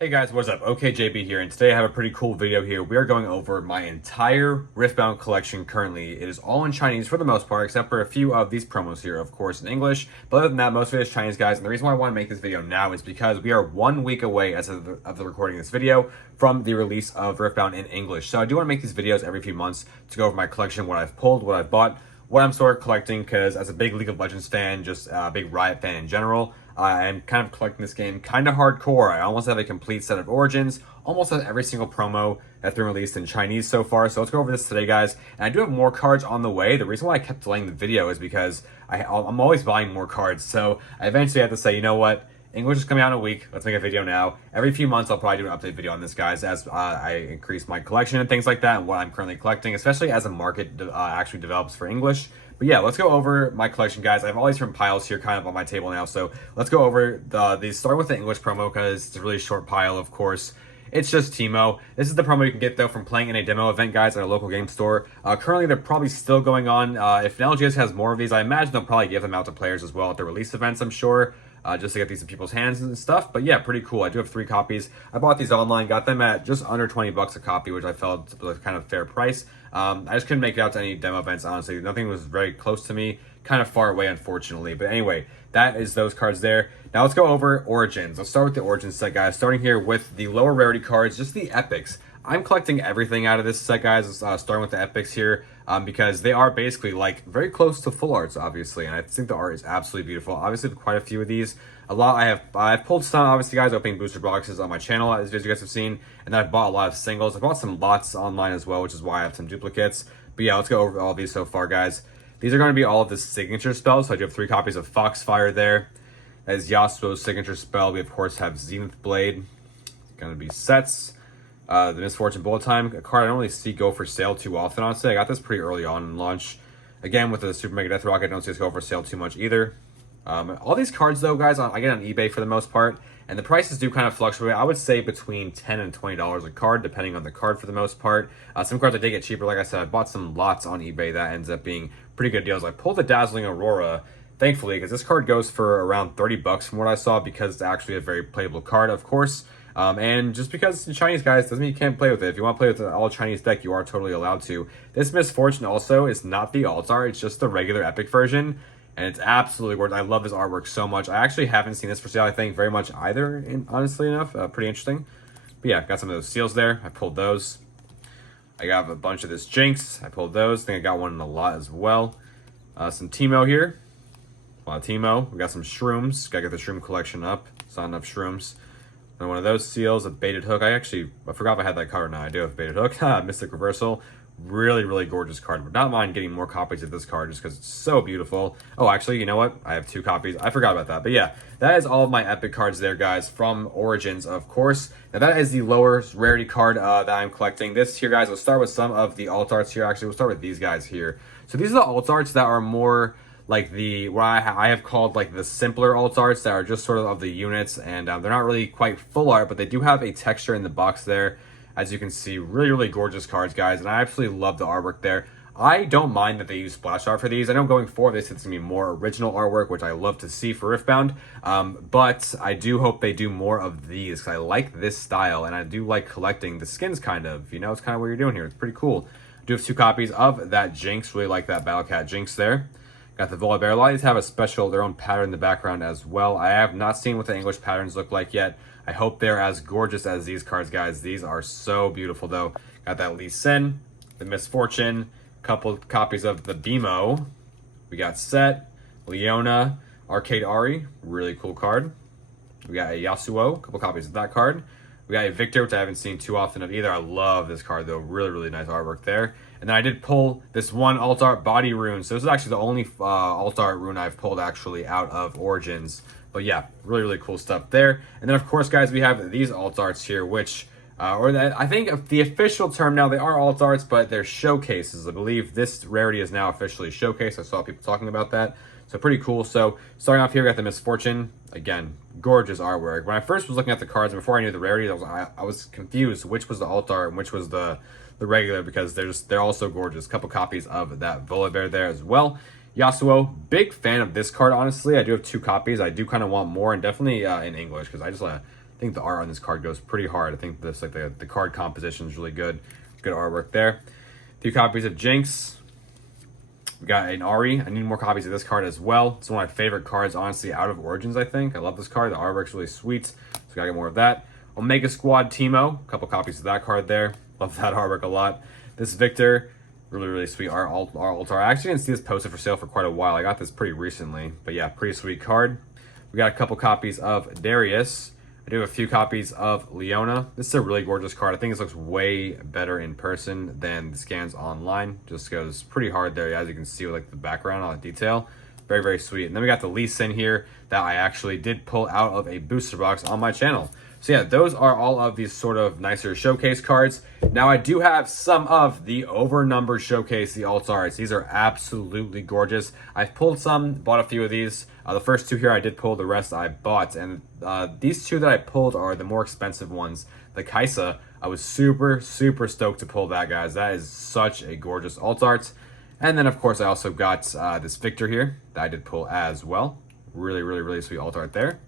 Hey guys, what's up? OKJB here, and today I have a pretty cool video here. We are going over my entire Riftbound collection currently. It is all in Chinese for the most part, except for a few of these promos here, of course, in English. But other than that, most of it is Chinese, guys. And the reason why I want to make this video now is because we are 1 week away as of the recording of this video from the release of Riftbound in English. So I do want to make these videos every few months to go over my collection, what I've pulled, what I've bought, what I'm sort of collecting, because as a big League of Legends fan, just a big Riot fan in general, I'm kind of collecting this game kind of hardcore. I almost have a complete set of Origins, almost have every single promo that's been released in Chinese so far. So let's go over this today, guys. And I do have more cards on the way. The reason why I kept delaying the video is because I'm always buying more cards. So I eventually had to say, you know what? English is coming out in a week. Let's make a video now. Every few months, I'll probably do an update video on this, guys, as I increase my collection and things like that, and what I'm currently collecting, especially as a market actually develops for English. But yeah, let's go over my collection, guys. I have all these different piles here kind of on my table now, so let's go over these. Start with the English promo because it's a really short pile, of course. It's just Teemo. This is the promo you can get, though, from playing in a demo event, guys, at a local game store. Currently, they're probably still going on. If LGS has more of these, I imagine they'll probably give them out to players as well at the release events, I'm sure. Just to get these in people's hands and stuff. But yeah, pretty cool. I do have 3 copies. I bought these online, got them at just under 20 bucks a copy, which I felt was kind of fair price. I just couldn't make it out to any demo events, honestly. Nothing was very close to me, kind of far away, unfortunately. But anyway, that is those cards there. Now let's go over Origins. Let's start with the Origins set, guys. Starting here with the lower rarity cards, just the epics. I'm collecting everything out of this set, guys, starting with the epics here, because they are basically like very close to full arts, obviously, and I think the art is absolutely beautiful. Obviously, quite a few of these. I've pulled some, obviously, guys, opening booster boxes on my channel, as you guys have seen, and then I've bought a lot of singles. I bought some lots online as well, which is why I have some duplicates. But yeah, let's go over all these so far, guys. These are going to be all of the signature spells, so I do have 3 copies of Foxfire there. That is Yasuo's signature spell. We, of course, have Zenith Blade. Going to be sets. The Misfortune Bullet Time, a card I don't really see go for sale too often, honestly. I got this pretty early on in launch. Again, with the Super Mega Death Rocket, I don't see this go for sale too much either. All these cards, though, guys, I get on eBay for the most part, and the prices do kind of fluctuate. I would say between $10 and $20 a card, depending on the card for the most part. Some cards I did get cheaper. Like I said, I bought some lots on eBay that ends up being pretty good deals. I pulled the Dazzling Aurora, thankfully, because this card goes for around 30 bucks from what I saw, because it's actually a very playable card, of course. And just because it's Chinese, guys, doesn't mean you can't play with it. If you want to play with an all-Chinese deck, you are totally allowed to. This Misfortune also is not the alt-art. It's just the regular epic version, and it's absolutely gorgeous. I love this artwork so much. I actually haven't seen this for sale, I think, very much either, honestly enough. Pretty interesting. But yeah, got some of those seals there. I pulled those. I got a bunch of this Jinx. I pulled those. I think I got one in a lot as well. Some Teemo here. A lot of Teemo. We got some Shrooms. Gotta get the Shroom collection up. It's not enough Shrooms. And one of those seals, a Baited Hook. I forgot if I had that card or not. I do have Baited Hook. Mystic Reversal. Really, really gorgeous card. Would not mind getting more copies of this card just because it's so beautiful. Oh, actually, you know what? I have 2 copies. I forgot about that. But yeah, that is all of my epic cards there, guys, from Origins, of course. Now, that is the lower rarity card that I'm collecting. This here, guys, we'll start with some of the alt arts here. Actually, we'll start with these guys here. So these are the alt arts that are more like what I have called like the simpler alt arts that are just sort of the units, and they're not really quite full art, but they do have a texture in the box there. As you can see, really, really gorgeous cards, guys, and I absolutely love the artwork there. I don't mind that they use splash art for these. I know going forward, this is going to be more original artwork, which I love to see for Riftbound, but I do hope they do more of these, because I like this style, and I do like collecting the skins, kind of. You know, it's kind of what you're doing here. It's pretty cool. I do have 2 copies of that Jinx. Really like that Battle Cat Jinx there. Got the Volibear. A lot of these have their own pattern in the background as well. I have not seen what the English patterns look like yet. I hope they're as gorgeous as these cards, guys. These are so beautiful, though. Got that Lee Sin, the Misfortune, a couple copies of the Bimo. We got Set, Leona, Arcade Ari, really cool card. We got a Yasuo, a couple copies of that card. We got a Victor, which I haven't seen too often of either. I love this card, though. Really, really nice artwork there. And then I did pull this one alt art body rune. So this is actually the only alt art rune I've pulled actually out of Origins. But yeah, really, really cool stuff there. And then, of course, guys, we have these alt arts here, which, I think the official term now, they are alt arts, but they're showcases. I believe this rarity is now officially showcase. I saw people talking about that. So pretty cool. So starting off here, we got the Misfortune. Again, gorgeous artwork. When I first was looking at the cards, before I knew the rarity, I was confused which was the alt art and which was the regular, because they're also gorgeous. Couple copies of that Volibear there as well. Yasuo, big fan of this card, honestly. I do have 2 copies. I do kind of want more, and definitely in English, because I just I think the art on this card goes pretty hard. I think this like the card composition is really good. Good artwork there. A few copies of Jinx. We got an Ari. I need more copies of this card as well. It's one of my favorite cards, honestly, out of Origins, I think. I love this card. The artwork's really sweet, so we gotta get more of that. Omega Squad Teemo. A couple copies of that card there. Love that artwork a lot. This Victor. Really sweet art altar. I actually didn't see this posted for sale for quite a while. I got this pretty recently. But yeah, pretty sweet card. We got a couple copies of Darius. I do have a few copies of Leona. This is a really gorgeous card. I think this looks way better in person than the scans online. Just goes pretty hard there, as you can see with like the background, all the detail. Very sweet. And then we got the Lee Sin here that I actually did pull out of a booster box on my channel. So yeah, those are all of these sort of nicer showcase cards. Now I do have some of the overnumbered showcase, the alt arts. These are absolutely gorgeous. I've pulled some, bought a few of these. The first two here I did pull, the rest I bought. And these two that I pulled are the more expensive ones. The Kaisa, I was super stoked to pull that, guys. That is such a gorgeous alt art. And then of course I also got this Victor here that I did pull as well. Really sweet alt art there.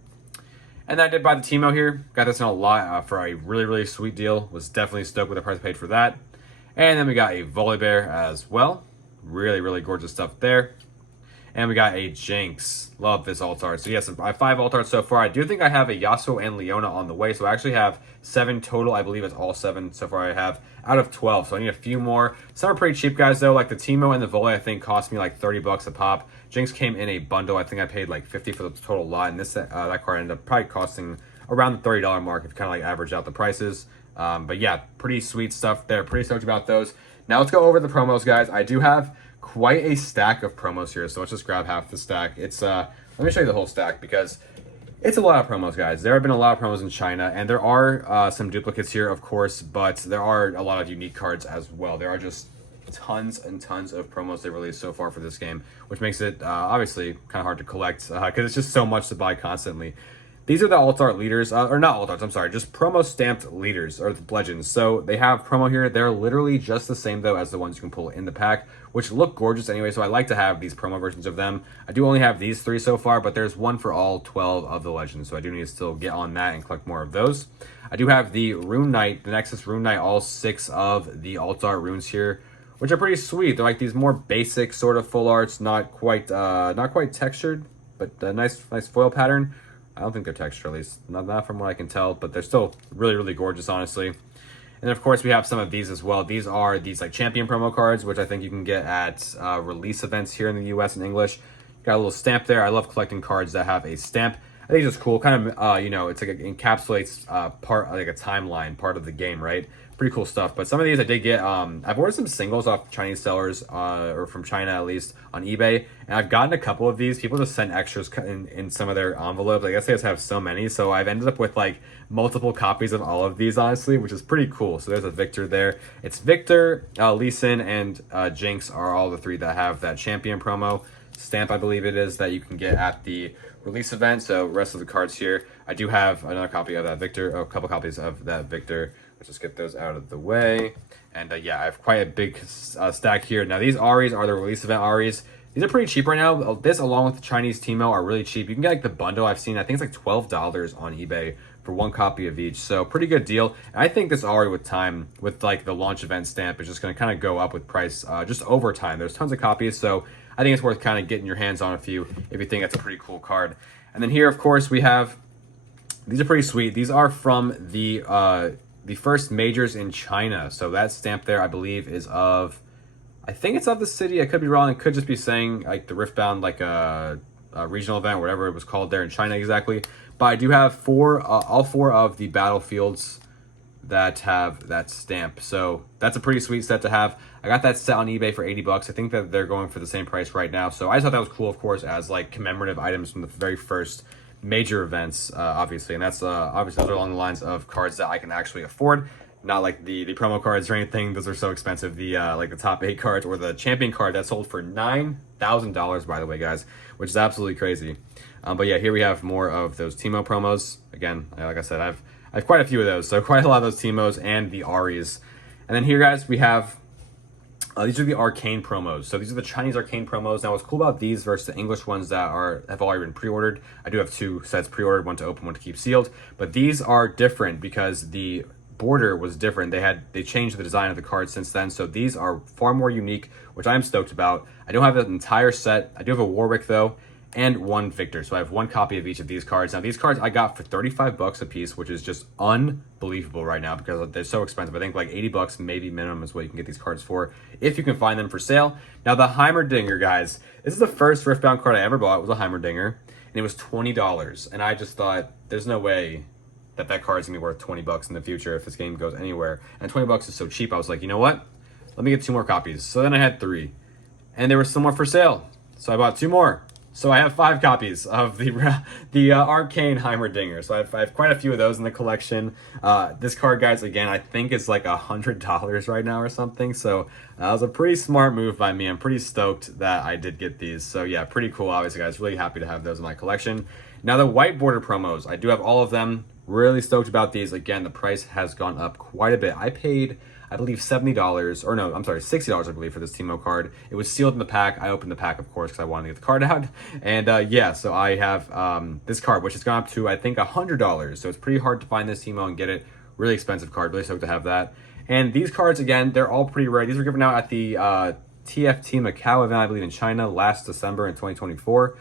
And then I did buy the Teemo here. Got this in a lot for a really sweet deal. Was definitely stoked with the price paid for that. And then we got a Volibear as well. Really gorgeous stuff there. And we got a Jinx. Love this alt art. So yes, I have 5 alt arts so far. I do think I have a Yasuo and Leona on the way. So I actually have 7 total. I believe it's all 7 so far I have out of 12. So I need a few more. Some are pretty cheap, guys, though. Like the Teemo and the Voli, I think cost me like 30 bucks a pop. Jinx came in a bundle. I think I paid like 50 for the total lot. And this that card ended up probably costing around the $30 mark if you kind of like average out the prices. But yeah, pretty sweet stuff there. Pretty stoked about those. Now let's go over the promos, guys. I do have quite a stack of promos here, so let's just grab half the stack. It's let me show you the whole stack because it's a lot of promos, guys. There have been a lot of promos in China, and there are some duplicates here, of course, but there are a lot of unique cards as well. There are just tons and tons of promos they released so far for this game, which makes it obviously kind of hard to collect because it's just so much to buy constantly. These are the alt art leaders, or not alt arts, I'm sorry, just promo stamped leaders, or the legends. So they have promo here. They're literally just the same, though, as the ones you can pull in the pack, which look gorgeous anyway, so I like to have these promo versions of them. I do only have these 3 so far, but there's one for all 12 of the legends, so I do need to still get on that and collect more of those. I do have the Rune Knight, the Nexus Rune Knight, all 6 of the alt art runes here, which are pretty sweet. They're like these more basic sort of full arts, not quite textured, but a nice foil pattern. I don't think they're textured, at least not from what I can tell, but they're still really gorgeous, honestly. And then of course we have some of these as well. These are these like champion promo cards, which I think you can get at release events here in the US in English. Got a little stamp there. I love collecting cards that have a stamp. I think it's just cool. Kind of, you know, it's like it encapsulates part, like a timeline, part of the game, right? Pretty cool stuff. But some of these I did get, I've ordered some singles off Chinese sellers, or from China at least, on eBay. And I've gotten a couple of these. People just send extras in some of their envelopes. I guess they just have so many. So I've ended up with like multiple copies of all of these, honestly, which is pretty cool. So there's a Victor there. It's Victor, Lee Sin, and Jinx are all the 3 that have that champion promo stamp, I believe it is, that you can get at the release event. So rest of the cards here, I do have another copy of that Victor, a couple copies of that Victor. Let's just get those out of the way. And yeah, I have quite a big stack here. Now these Aries are the release event Aries. These are pretty cheap right now. This along with the Chinese Teemo are really cheap. You can get like the bundle I've seen. I think it's like $12 on eBay for 1 copy of each. So pretty good deal. And I think this Ari with time, with like the launch event stamp, is just going to kind of go up with price just over time. There's tons of copies, so I think it's worth kind of getting your hands on a few if you think that's a pretty cool card. And then here, of course, we have, these are pretty sweet. These are from the first majors in China. So that stamp there, I believe, is of, I think it's of the city. I could be wrong. It could just be saying like the Riftbound, like a regional event, whatever it was called there in China exactly. But I do have all 4 of the battlefields that have that stamp. So that's a pretty sweet set to have. I got that set on eBay for 80 bucks. I think that they're going for the same price right now. So I just thought that was cool, of course, as like commemorative items from the very first major events, obviously. And that's obviously those are along the lines of cards that I can actually afford. Not like the promo cards or anything. Those are so expensive. The like the top 8 cards or the champion card that sold for $9,000, by the way, guys, which is absolutely crazy. But yeah, here we have more of those Teemo promos. Again, like I said, I've quite a few of those. So quite a lot of those Teemos and the Aries. And then here, guys, we have These are the arcane promos. So these are the Chinese arcane promos. Now what's cool about these versus the English ones that have already been pre-ordered, I do have 2 sets pre-ordered, one to open, one to keep sealed, but these are different because the border was different. They changed the design of the cards since then, so these are far more unique, which I'm stoked about. I don't have an entire set. I do have a Warwick though, and 1 Victor. So I have 1 copy of each of these cards. Now these cards I got for 35 bucks a piece, which is just unbelievable right now because they're so expensive. I think like 80 bucks maybe minimum is what you can get these cards for if you can find them for sale. Now the Heimerdinger, guys, this is the first Riftbound card I ever bought. It was a Heimerdinger, and it was $20. And I just thought, there's no way that card's gonna be worth 20 bucks in the future if this game goes anywhere. And 20 bucks is so cheap. I was like, you know what? Let me get 2 more copies. So then I had 3, and there was some more for sale. So I bought 2 more. So I have 5 copies of the Arcane Heimerdinger. So I have quite a few of those in the collection. This card, guys, again, I think it's like $100 right now or something. So that was a pretty smart move by me. I'm pretty stoked that I did get these. So yeah, pretty cool, obviously, guys. Really happy to have those in my collection. Now the white border promos, I do have all of them. Really stoked about these. Again, the price has gone up quite a bit. I paid, I believe, $70, or no, I'm sorry, $60, I believe, for this Teemo card. It was sealed in the pack. I opened the pack, of course, because I wanted to get the card out. And yeah, so I have this card, which has gone up to, I think, $100. So it's pretty hard to find this Teemo and get it. Really expensive card. Really stoked to have that. And these cards, again, they're all pretty rare. These were given out at the TFT Macau event, I believe, in China last December in 2024.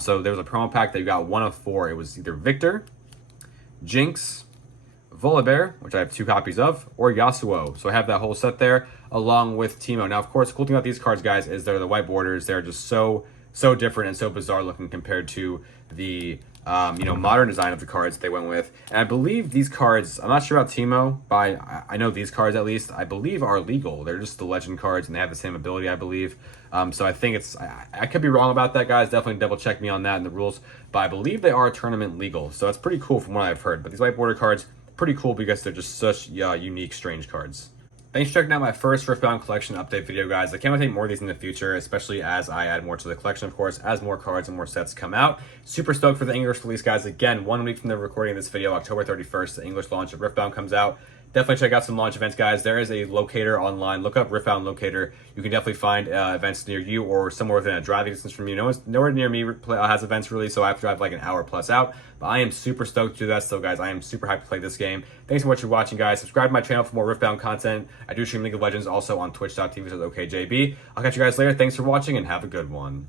So there was a promo pack that you got 1 of 4. It was either Victor, Jinx, Volibear, which I have 2 copies of, or Yasuo. So I have that whole set there, along with Teemo. Now, of course, the cool thing about these cards, guys, is they're the white borders. They're just so different and so bizarre looking compared to the modern design of the cards they went with. And I believe these cards, I'm not sure about Teemo, but I know these cards at least, I believe are legal. They're just the legend cards and they have the same ability, I believe. So I think I could be wrong about that, guys. Definitely double check me on that in the rules. But I believe they are tournament legal. So it's pretty cool from what I've heard. But these white border cards, pretty cool because they're just such unique, strange cards. Thanks for checking out my first Riftbound collection update video, guys. I can't wait to make more of these in the future, especially as I add more to the collection, of course, as more cards and more sets come out. Super stoked for the English release, guys. Again, 1 week from the recording of this video, October 31st, the English launch of Riftbound comes out. Definitely check out some launch events, guys. There is a locator online. Look up Riftbound Locator. You can definitely find events near you or somewhere within a driving distance from you. Nowhere near me has events really, so I have to drive like an hour plus out. But I am super stoked to do that still, guys. I am super hyped to play this game. Thanks so much for watching, guys. Subscribe to my channel for more Riftbound content. I do stream League of Legends also on twitch.tv/OKJB. I'll catch you guys later. Thanks for watching and have a good one.